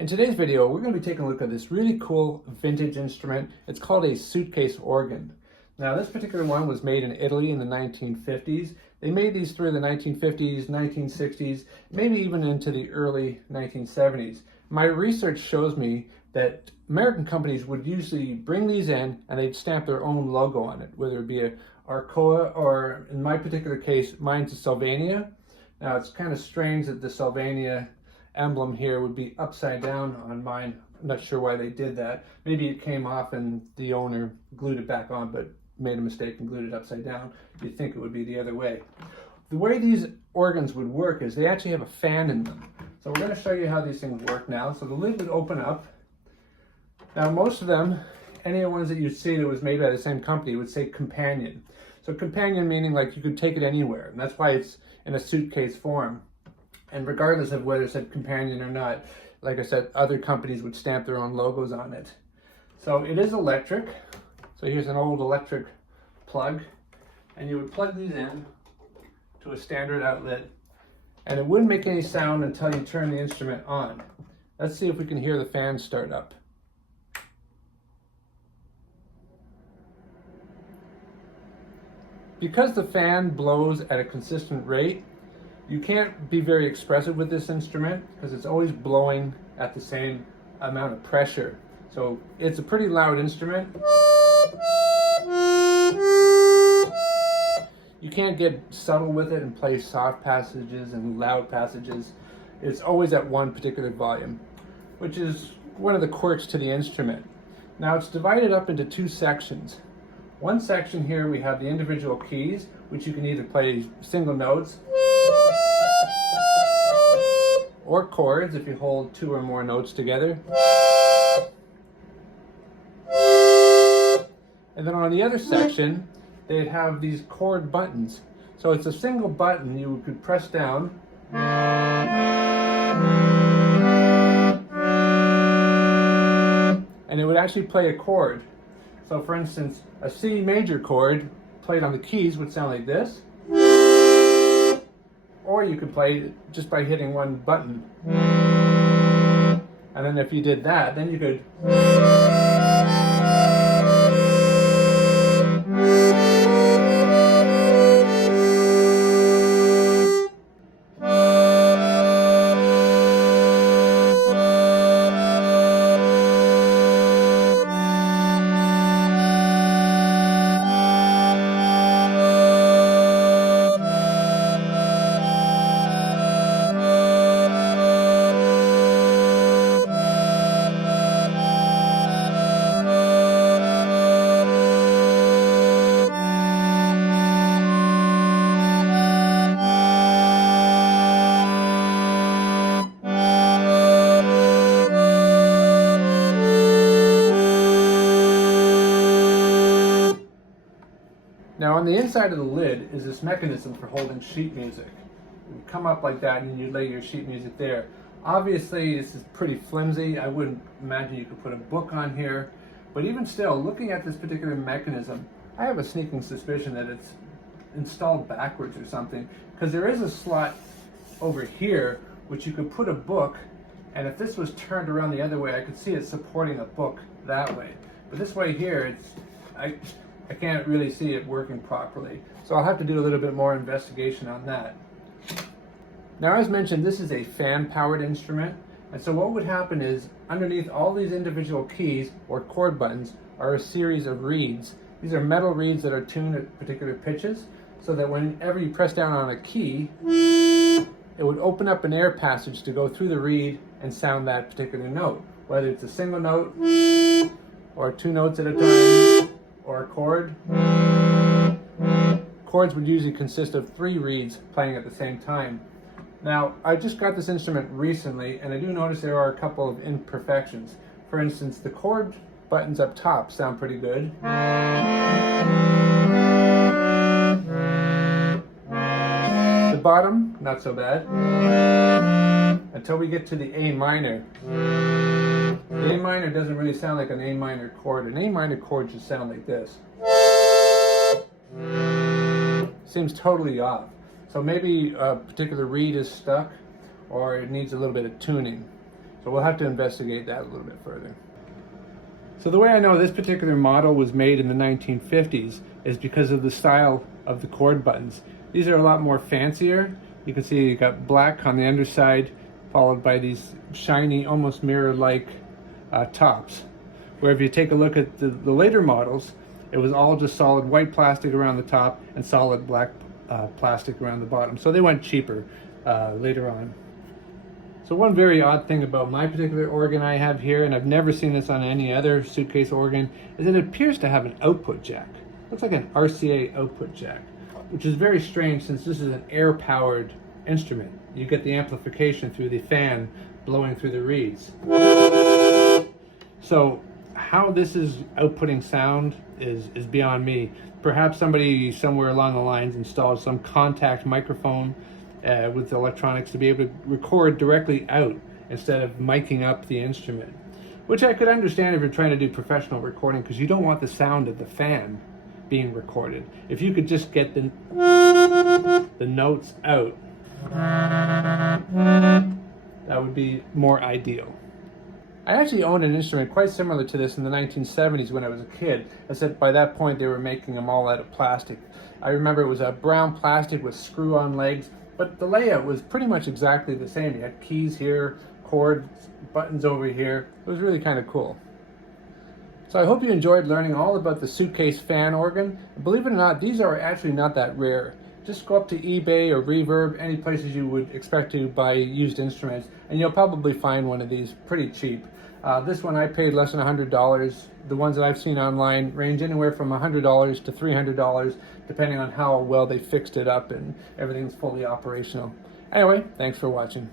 In today's video, we're going to be taking a look at this really cool vintage instrument. It's called a suitcase organ. Now, this particular one was made in Italy in the 1950s. They made these through the 1950s, 1960s, maybe even into the early 1970s. My research shows me that American companies would usually bring these in and they'd stamp their own logo on it, whether it be a Arcoa or, in my particular case, mine's a Sylvania. Now, it's kind of strange that the Sylvania emblem here would be upside down on mine. I'm not sure why they did that. Maybe it came off and the owner glued it back on, but made a mistake and glued it upside down. You'd think it would be the other way. The way these organs would work is they actually have a fan in them. So we're going to show you how these things work now. So the lid would open up. Now most of them, any ones that you see that was made by the same company, would say companion. So companion meaning like you could take it anywhere, and that's why it's in a suitcase form. And regardless of whether it said companion or not, like I said, other companies would stamp their own logos on it. So it is electric. So here's an old electric plug, and you would plug these in to a standard outlet, and it wouldn't make any sound until you turn the instrument on. Let's see if we can hear the fan start up. Because the fan blows at a consistent rate, you can't be very expressive with this instrument because it's always blowing at the same amount of pressure. So it's a pretty loud instrument. You can't get subtle with it and play soft passages and loud passages. It's always at one particular volume, which is one of the quirks to the instrument. Now it's divided up into two sections. One section here we have the individual keys, which you can either play single notes or chords if you hold two or more notes together. And then on the other section, they'd have these chord buttons. So it's a single button you could press down and it would actually play a chord. So for instance, a C major chord played on the keys would sound like this. Or you could play it just by hitting one button. And then if you did that, then you could. Now on the inside of the lid is this mechanism for holding sheet music. It would come up like that and you lay your sheet music there. Obviously this is pretty flimsy. I wouldn't imagine you could put a book on here. But even still, looking at this particular mechanism, I have a sneaking suspicion that it's installed backwards or something, because there is a slot over here which you could put a book, and if this was turned around the other way, I could see it supporting a book that way. But this way here, I can't really see it working properly. So I'll have to do a little bit more investigation on that. Now, as mentioned, this is a fan-powered instrument. And so what would happen is, underneath all these individual keys or chord buttons are a series of reeds. These are metal reeds that are tuned at particular pitches, so that whenever you press down on a key, it would open up an air passage to go through the reed and sound that particular note, whether it's a single note or two notes at a time, or a chord. Chords would usually consist of three reeds playing at the same time. Now, I just got this instrument recently, and I do notice there are a couple of imperfections. For instance, the chord buttons up top sound pretty good. The bottom, not so bad. Until we get to the A minor. The A minor doesn't really sound like an A minor chord. An A minor chord should sound like this. Seems totally off. So maybe a particular reed is stuck, or it needs a little bit of tuning. So we'll have to investigate that a little bit further. So the way I know this particular model was made in the 1950s is because of the style of the chord buttons. These are a lot more fancier. You can see you got black on the underside, followed by these shiny, almost mirror-like tops. Where if you take a look at the later models, it was all just solid white plastic around the top and solid black plastic around the bottom. So they went cheaper later on. So one very odd thing about my particular organ I have here, and I've never seen this on any other suitcase organ, is that it appears to have an output jack. Looks like an RCA output jack, which is very strange since this is an air-powered instrument. You get the amplification through the fan blowing through the reeds. So how this is outputting sound is beyond me. Perhaps somebody somewhere along the lines installed some contact microphone with electronics to be able to record directly out instead of miking up the instrument, which I could understand if you're trying to do professional recording, because you don't want the sound of the fan being recorded. If you could just get the notes out, that would be more ideal. I actually owned an instrument quite similar to this in the 1970s when I was a kid, except by that point they were making them all out of plastic. I remember it was a brown plastic with screw-on legs, but the layout was pretty much exactly the same. You had keys here, chord buttons over here. It was really kind of cool. So I hope you enjoyed learning all about the suitcase fan organ. Believe it or not, these are actually not that rare. Just go up to eBay or Reverb, any places you would expect to buy used instruments, and you'll probably find one of these pretty cheap. This one I paid less than $100. The ones that I've seen online range anywhere from $100 to $300, depending on how well they fixed it up and everything's fully operational. Anyway, thanks for watching.